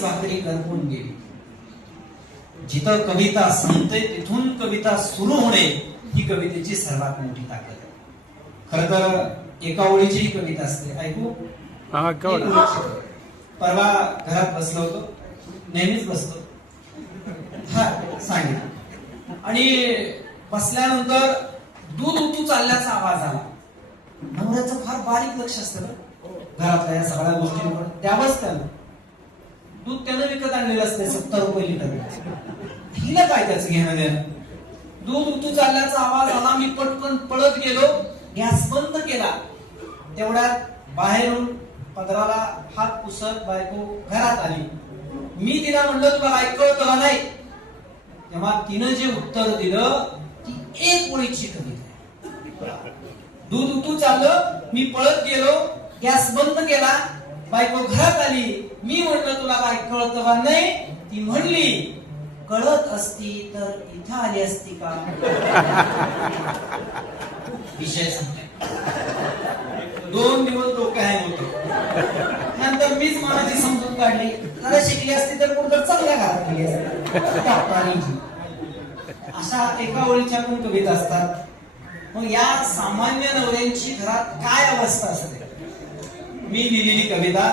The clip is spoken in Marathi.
भाकरी करपून गेली. जिथं कविता संपते तिथून कविता सुरू होणे ही कवितेची सर्वात मोठी ताकद आहे. खर तर एका ओळीची ही कविता असते. ऐकू. परवा घरात बसलो होतो. नेहमीच बसतो. हा सांगितलं. आणि बसल्यानंतर दूध उतू चालल्याचा आवाज आला. नवऱ्याचं फार बारीक लक्ष असतं. घरातल्या या सगळ्या गोष्टींवर. द्यावंच त्यानं दूध त्यानं विकत आणलेलं असते सत्तर रुपये लिटर. हिला काय त्याचं घेणं देणं? दूध उतू चालल्याचा आवाज आला मी पटकन पळत गेलो गॅस बंद केला. तेवढ्यात बाहेरून पदराला हात पुसत बायको घरात आली. मी तिला म्हणलं तुला ऐकलं तुला नाही? तेव्हा तिनं जे उत्तर दिलं ती एक पोळीची कमी दूध उतू चाललं मी पळत गेलो गॅस बंद केला बायको घरात आली. मी म्हणलं तुला काय कळत का नाही? ती म्हणली कळत असती तर इथं आली असती का? विषय दोन दिवस डोके हँग होते. नंतर मीच मनाची समजून काढली. जरा शिकली असती तर कुठं चांगल्या घरात गेली असती. अशा एका ओळीच्या पण कविता असतात. मग या सामान्य नवऱ्यांची घरात काय अवस्था असते? मी लिहिलेली कविता